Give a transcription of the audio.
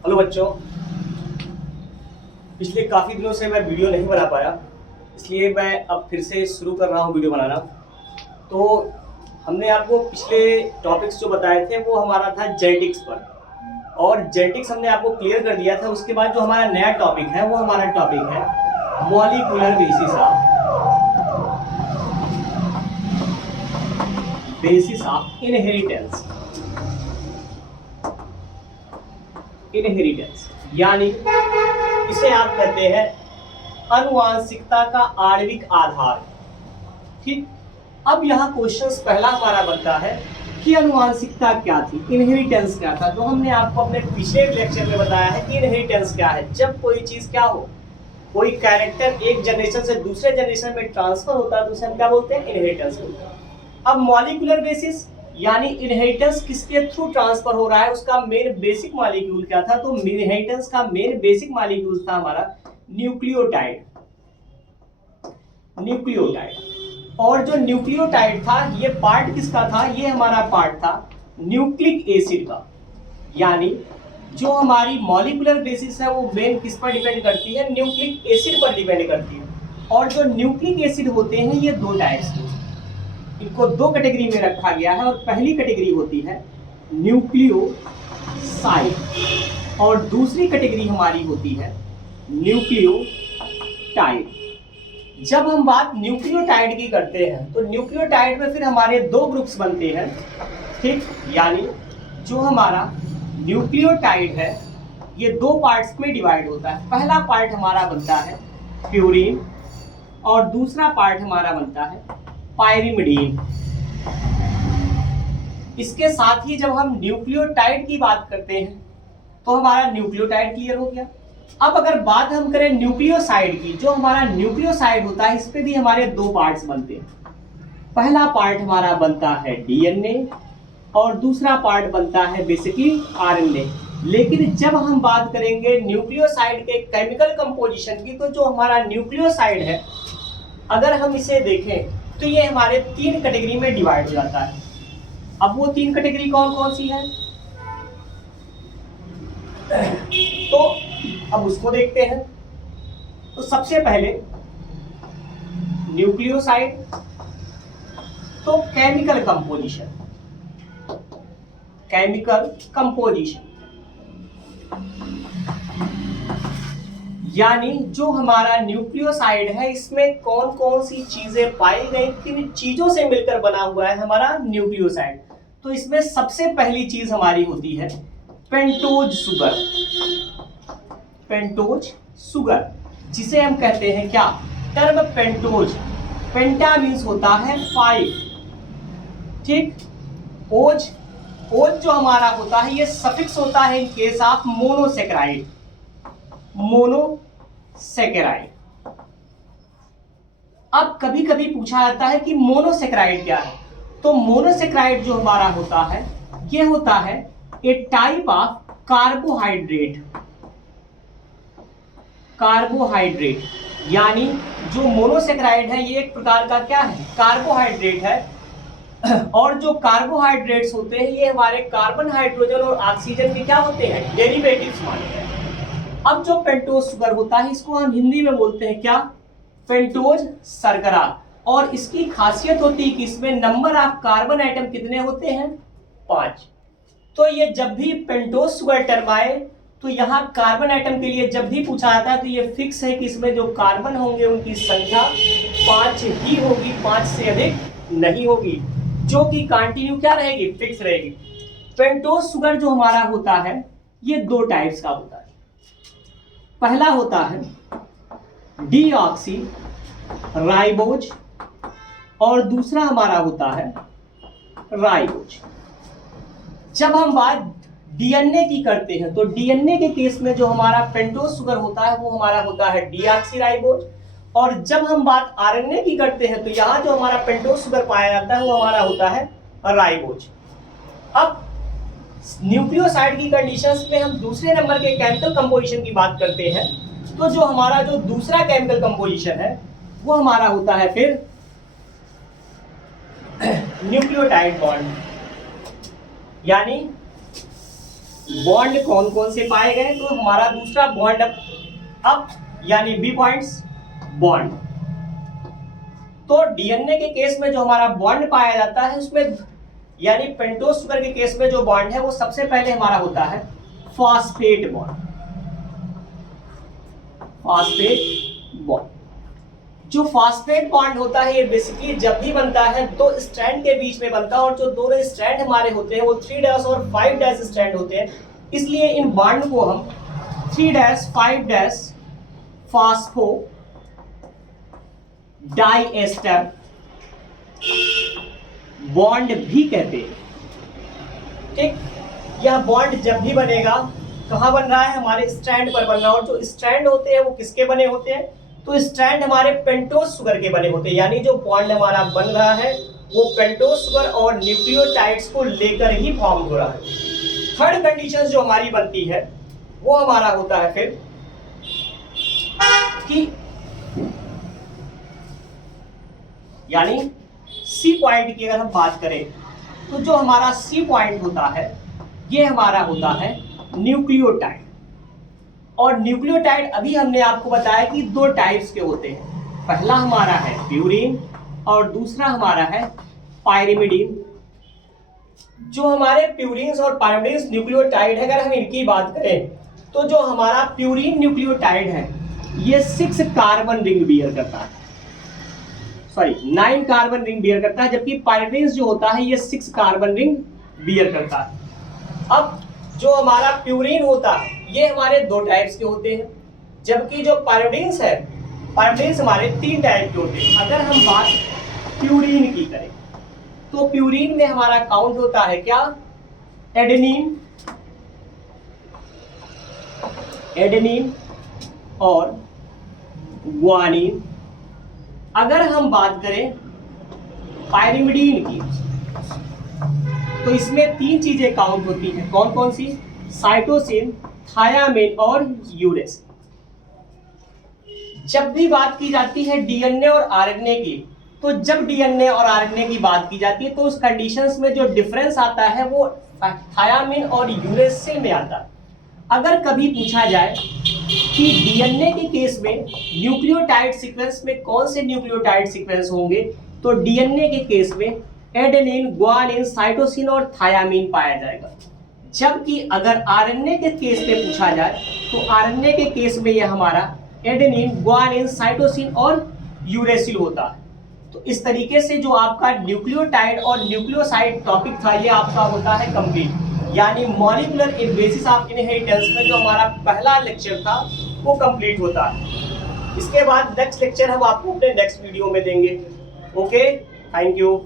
Hello बच्चों, पिछले काफ़ी दिनों से मैं वीडियो नहीं बना पाया, इसलिए मैं अब फिर से शुरू कर रहा हूँ वीडियो बनाना। तो हमने आपको पिछले टॉपिक्स जो बताए थे वो हमारा था जेनेटिक्स पर, और जेनेटिक्स हमने आपको क्लियर कर दिया था। उसके बाद जो हमारा नया टॉपिक है वो हमारा टॉपिक है मॉलिक्यूलर बेसिस ऑफ इनहेरिटेंस। यानी इसे आप कहते हैं आनुवांशिकता का आणविक आधार। ठीक, अब यहाँ क्वेश्चन पहला हमारा बनता है कि आनुवांशिकता क्या थी, इनहेरिटेंस क्या था। तो हमने आपको अपने पिछले लेक्चर में बताया है कि इनहेरिटेंस क्या है। जब कोई चीज क्या हो, कोई कैरेक्टर एक जनरेशन से दूसरे जनरेशन में ट्रांसफर होता है तो उसे हम क्या बोलते हैं, इनहेरिटेंस बोलते हैं। अब मॉलिक्यूलर बेसिस यानी इनहेरिटेंस किसके थ्रू ट्रांसफर हो रहा है, उसका मेन बेसिक मॉलिक्यूल क्या था। तो इनहेरिटेंस का मेन बेसिक मॉलिक्यूल था हमारा न्यूक्लियोटाइड। और जो न्यूक्लियोटाइड था ये पार्ट किसका था, ये हमारा पार्ट था न्यूक्लिक एसिड का। यानी जो हमारी मॉलिक्यूलर बेसिस है वो मेन किस पर डिपेंड करती है, न्यूक्लिक एसिड पर डिपेंड करती है। और जो न्यूक्लिक एसिड होते हैं ये दो टाइप्स के, इनको दो कैटेगरी में रखा गया है। और पहली कैटेगरी होती है न्यूक्लियोसाइड और दूसरी कैटेगरी हमारी होती है न्यूक्लियोटाइड। जब हम बात न्यूक्लियोटाइड की करते हैं तो न्यूक्लियोटाइड में फिर हमारे दो ग्रुप्स बनते हैं। ठीक, यानी जो हमारा न्यूक्लियोटाइड है ये दो पार्ट्स में डिवाइड होता है। पहला पार्ट हमारा बनता है प्यूरीन और दूसरा पार्ट हमारा बनता है पायरिमिडीन। इसके साथ ही जब हम न्यूक्लियोटाइड की बात करते हैं तो हमारा न्यूक्लियोटाइड क्लियर हो गया। अब अगर बात हम करें न्यूक्लियोसाइड की, जो हमारा न्यूक्लियोसाइड होता है इस पे भी हमारे दो पार्ट्स बनते हैं। पहला पार्ट हमारा बनता है डीएनए और दूसरा पार्ट बनता है बेसिकली आरएनए। लेकिन जब हम बात करेंगे न्यूक्लियोसाइड के केमिकल कंपोजिशन की, तो जो हमारा न्यूक्लियोसाइड है अगर हम इसे देखें तो ये हमारे तीन कैटेगरी में डिवाइड हो जाता है। अब वो तीन कैटेगरी कौन कौन सी है, तो अब उसको देखते हैं। तो सबसे पहले न्यूक्लियोसाइड, तो केमिकल कंपोजिशन यानी जो हमारा न्यूक्लियोसाइड है इसमें कौन कौन सी चीजें पाई गई, किन चीजों से मिलकर बना हुआ है हमारा न्यूक्लियोसाइड। तो इसमें सबसे पहली चीज हमारी होती है पेंटोज सुगर, जिसे हम कहते हैं क्या, टर्म पेंटोज। पेंटा मीन्स होता है 5। ठीक, ओज जो हमारा होता है ये सफिक्स होता है इन केस ऑफ मोनोसेकेराइड। अब कभी कभी पूछा जाता है कि मोनोसेकेराइड क्या है। तो मोनोसेकेराइड जो हमारा होता है ये होता है ए टाइप ऑफ कार्बोहाइड्रेट। यानी जो मोनोसेकेराइड है ये एक प्रकार का क्या है, कार्बोहाइड्रेट है। और जो कार्बोहाइड्रेट्स होते हैं ये हमारे कार्बन, हाइड्रोजन और ऑक्सीजन के क्या होते हैं, डेरिवेटिव्स मानते हैं। अब जो पेंटोज शुगर होता है इसको हम हिंदी में बोलते हैं क्या, पेंटोज शर्करा। और इसकी खासियत होती है कि इसमें नंबर ऑफ कार्बन आइटम कितने होते हैं, 5। तो ये जब भी पेंटोज शुगर टर्म आए तो यहाँ कार्बन आइटम के लिए जब भी पूछा जाता है तो ये फिक्स है कि इसमें जो कार्बन होंगे उनकी संख्या 5 ही होगी, 5 से अधिक नहीं होगी, जो कि कंटिन्यू क्या रहेगी, फिक्स रहेगी। पेंटोज शुगर जो हमारा होता है ये दो टाइप्स का होता है। पहला होता है डीऑक्सी राइबोज और दूसरा हमारा होता है राइबोज। जब हम बात डीएनए की करते हैं तो डीएनए के केस में जो हमारा पेंटोज शुगर होता है वो हमारा होता है डीऑक्सी राइबोज। और जब हम बात आरएनए की करते हैं तो यहाँ जो हमारा पेंटोज शुगर पाया जाता है वो हमारा होता है राइबोज। अब न्यूक्लियोसाइड की कंडीशंस में हम दूसरे नंबर के केमिकल कंपोजिशन की बात करते हैं। तो जो हमारा जो दूसरा केमिकल कंपोजिशन है वो हमारा होता है फिर न्यूक्लियोटाइड बॉन्ड। यानी बॉन्ड कौन कौन से पाए गए, तो हमारा दूसरा बॉन्ड अप यानी बी पॉइंट्स बॉन्ड। तो डीएनए के केस में जो हमारा बॉन्ड पाया जाता है उसमें यानी पेंटोज शुगर के केस में जो बॉन्ड है वो सबसे पहले हमारा होता है फॉस्फेट बॉन्ड। फॉस्फेट बॉन्ड, जो फॉस्फेट बॉन्ड होता है ये बेसिकली जब भी बनता है दो स्ट्रैंड के बीच में बनता है, और जो दोनों स्ट्रैंड हमारे होते हैं वो 3' और 5' स्ट्रैंड होते हैं, इसलिए इन बॉन्ड को हम 3' 5' फॉस्फो डाइएस्टर बॉन्ड भी कहते हैं। ठीक, यह बॉन्ड जब भी बनेगा कहाँ बन रहा है, हमारे स्ट्रैंड पर बन रहा है, और जो स्ट्रैंड होते हैं वो किसके बने होते हैं, तो स्ट्रैंड हमारे पेंटोज शुगर के बने होते हैं, यानी जो बॉन्ड हमारा बन रहा है वो पेंटोज शुगर और न्यूक्लियोटाइड्स को लेकर ही फॉर्म हो रहा है। थर्ड कंडीशन जो हमारी बनती है वो हमारा होता है फिर कि यानी सी पॉइंट की अगर हम बात करें तो जो हमारा सी पॉइंट होता है ये हमारा होता है न्यूक्लियोटाइड। और न्यूक्लियोटाइड अभी हमने आपको बताया कि दो टाइप्स के होते हैं, पहला हमारा है प्यूरिन और दूसरा हमारा है पायरिमिडीन। जो हमारे प्यूरिन्स और पायरिमिडीन्स न्यूक्लियोटाइड है, अगर हम इनकी बात करें तो जो हमारा प्यूरिन न्यूक्लियोटाइड है ये 6 कार्बन रिंग बियर करता है, 9 कार्बन रिंग बियर करता है, जबकि पायरिमिडीन्स जो होता है ये 6 कार्बन रिंग बियर करता है। अब जो हमारा प्यूरिन होता है ये हमारे 2 टाइप्स के होते हैं, जबकि जो पायरिमिडीन्स है पायरिमिडीन्स हमारे 3 टाइप के होते हैं। अगर हम बात प्यूरिन की करें तो प्यूरिन में हमारा काउंट होता है क्या, एडेनिन और ग्वानिन। अगर हम बात करें पायरिमिडीन की तो इसमें 3 चीजें काउंट होती हैं, कौन कौन सी, साइटोसिन, थायामिन और यूरेसिल। जब भी बात की जाती है डीएनए और आरएनए की, तो जब डीएनए और आरएनए की बात की जाती है तो उस कंडीशंस में जो डिफरेंस आता है वो थायामिन और यूरेसिल में आता है। अगर कभी पूछा जाए कि डीएनए के केस में न्यूक्लियोटाइड सीक्वेंस में कौन से न्यूक्लियोटाइड सीक्वेंस होंगे, तो डीएनए के केस में एडेनिन, ग्वानिन, साइटोसिन और थायामिन पाया जाएगा। जबकि अगर आरएनए के केस में पूछा जाए तो आरएनए के केस में यह हमारा एडेनिन, ग्वानिन, साइटोसिन और यूरेसिल होता है। तो इस तरीके से जो आपका न्यूक्लियोटाइड और न्यूक्लियोसाइड टॉपिक था ये आपका होता है कंप्लीट, यानी मॉलिक्यूलर बेसिस ऑफ इनहेरिटेंस में जो हमारा पहला लेक्चर था वो कंप्लीट होता है। इसके बाद नेक्स्ट लेक्चर हम आपको अपने नेक्स्ट वीडियो में देंगे। Okay, thank you.